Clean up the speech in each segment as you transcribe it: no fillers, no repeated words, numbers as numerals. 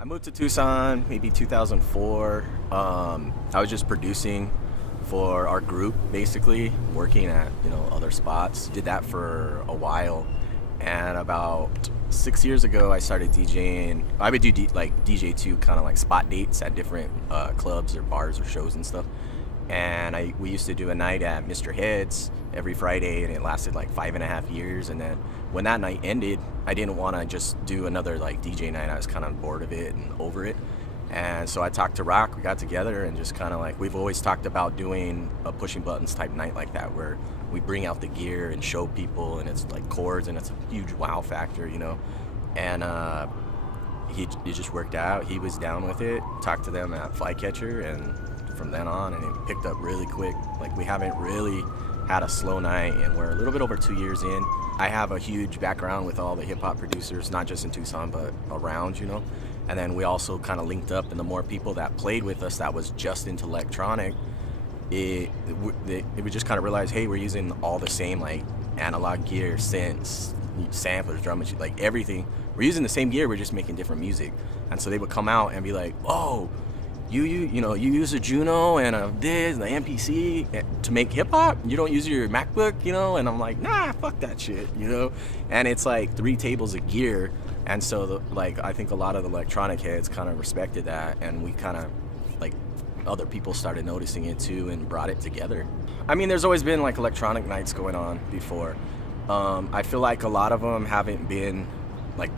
I moved to Tucson maybe 2004. I was just producing for our group, basically working at other spots. Did that for a while, and about 6 years ago, I started DJing. I would do DJ too, kind of like spot dates at different clubs or bars or shows and stuff. And we used to do a night at Mr. Head's every Friday, and it lasted like 5.5 years. And then when that night ended, I didn't want to just do another like DJ night. I was kind of bored of it and over it. And so I talked to Rock, we got together and just kind of like, we've always talked about doing a pushing buttons type night like that, where we bring out the gear and show people, and it's like chords, and it's a huge wow factor, And it just worked out. He was down with it, talked to them at Flycatcher, and from then on, and it picked up really quick. Like, we haven't really had a slow night, and we're a little bit over 2 years in. I have a huge background with all the hip-hop producers, not just in Tucson, but around, And then we also kind of linked up, and the more people that played with us that was just into electronic, it would just kind of realize, hey, we're using all the same like analog gear, synths, samplers, drum machine, like everything. We're using the same gear, we're just making different music. And so they would come out and be like, oh, you use a Juno and a this and the MPC to make hip hop? You don't use your MacBook, And I'm like, nah, fuck that shit, And it's like 3 tables of gear. And so I think a lot of the electronic heads kind of respected that, and we kind of like other people started noticing it too and brought it together. I mean, there's always been like electronic nights going on before. I feel like a lot of them haven't been like,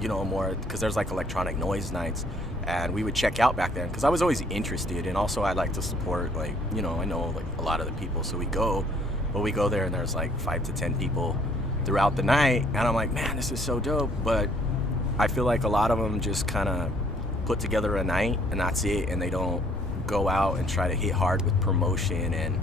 more, because there's like electronic noise nights, and we would check out back then because I was always interested, and also I like to support like, I know like a lot of the people, so we go there and there's like 5 to 10 people throughout the night, and I'm like, man, this is so dope. But I feel like a lot of them just kind of put together a night and that's it, and they don't go out and try to hit hard with promotion and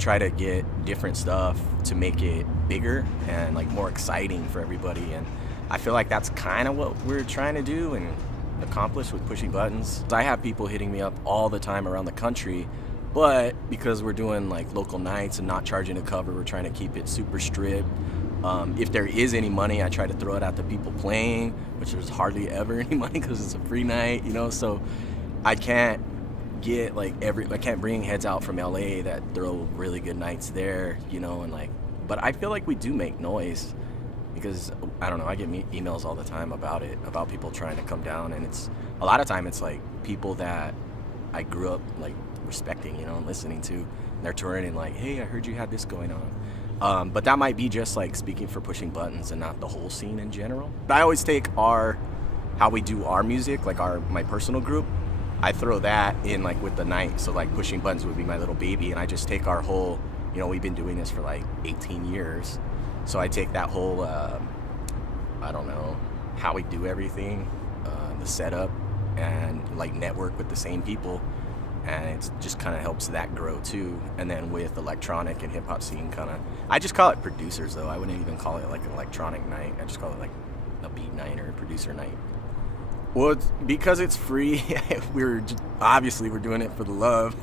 try to get different stuff to make it bigger and like more exciting for everybody. And I feel like that's kind of what we're trying to do and accomplish with Pushing Buttons. I have people hitting me up all the time around the country, but because we're doing like local nights and not charging a cover, we're trying to keep it super stripped. If there is any money, I try to throw it at the people playing, which there's hardly ever any money because it's a free night, so I can't get like I can't bring heads out from LA that throw really good nights there, but I feel like we do make noise, because I don't know, I get emails all the time about it, about people trying to come down, and it's a lot of time it's like people that I grew up like respecting, and listening to, and they're touring and like, hey, I heard you had this going on. But that might be just like speaking for Pushing Buttons and not the whole scene in general. But I always take how we do our music, like my personal group, I throw that in like with the night. So like Pushing Buttons would be my little baby, and I just take our whole, we've been doing this for like 18 years. So I take that whole, I don't know, how we do everything, the setup, and like network with the same people. And it just kind of helps that grow too. And then with electronic and hip hop scene, I just call it producers though. I wouldn't even call it like an electronic night. I just call it like a beat night or a producer night. Well, because it's free, we're doing it for the love.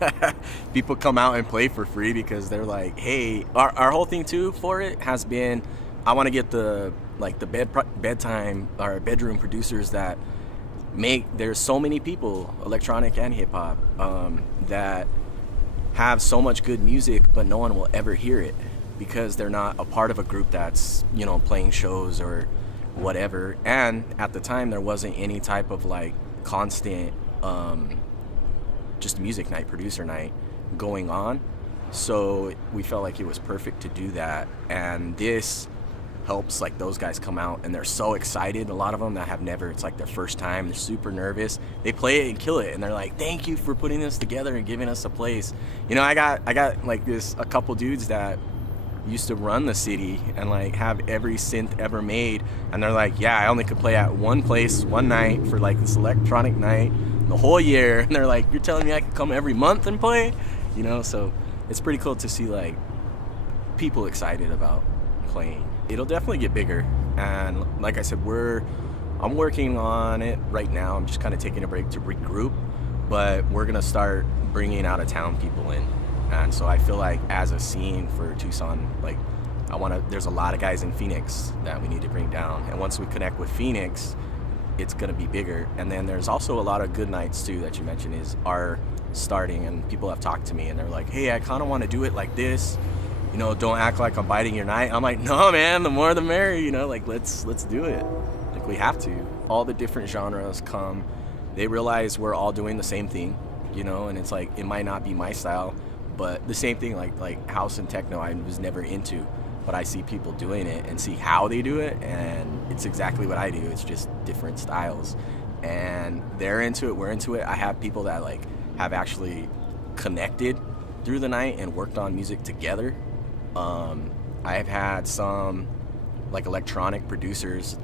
People come out and play for free because they're like, hey, our whole thing too for it has been, I want to get the bedtime or bedroom producers that there's so many people, electronic and hip hop, that have so much good music, but no one will ever hear it because they're not a part of a group that's, playing shows or whatever. And at the time there wasn't any type of like constant just music night, producer night going on, so we felt like it was perfect to do that. And this helps like those guys come out and they're so excited. A lot of them that have never, it's like their first time, they're super nervous, they play it and kill it, and they're like, thank you for putting this together and giving us a place. I got like a couple dudes that used to run the city and like have every synth ever made, and they're like, yeah, I only could play at one place one night for like this electronic night the whole year, and they're like, you're telling me I could come every month and play, so it's pretty cool to see like people excited about playing. It'll definitely get bigger, and like I said, I'm working on it right now. I'm just kind of taking a break to regroup, but we're gonna start bringing out of town people in. And so I feel like as a scene for Tucson, like there's a lot of guys in Phoenix that we need to bring down. And once we connect with Phoenix, it's gonna be bigger. And then there's also a lot of good nights too that you mentioned are starting, and people have talked to me and they're like, hey, I kind of want to do it like this, don't act like I'm biting your night. I'm like, no man, the more the merrier, like let's do it. Like we have to. All the different genres come, they realize we're all doing the same thing, and it's like it might not be my style, but the same thing like house and techno I was never into, but I see people doing it and see how they do it, and it's exactly what I do. It's just different styles, and they're into it, we're into it. I have people that like have actually connected through the night and worked on music together. I've had some like electronic producers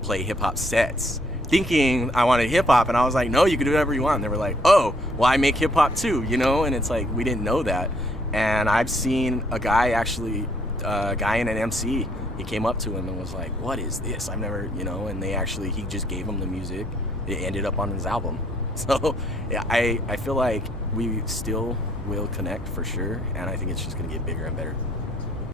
play hip-hop sets thinking I wanted hip-hop, and I was like, no, you can do whatever you want. And they were like, oh, well, I make hip-hop too, and it's like we didn't know that. And I've seen a guy actually, a guy in an MC, he came up to him and was like, what is this? I've never, and he just gave him the music. It ended up on his album. So yeah, I feel like we still will connect for sure, and I think it's just going to get bigger and better.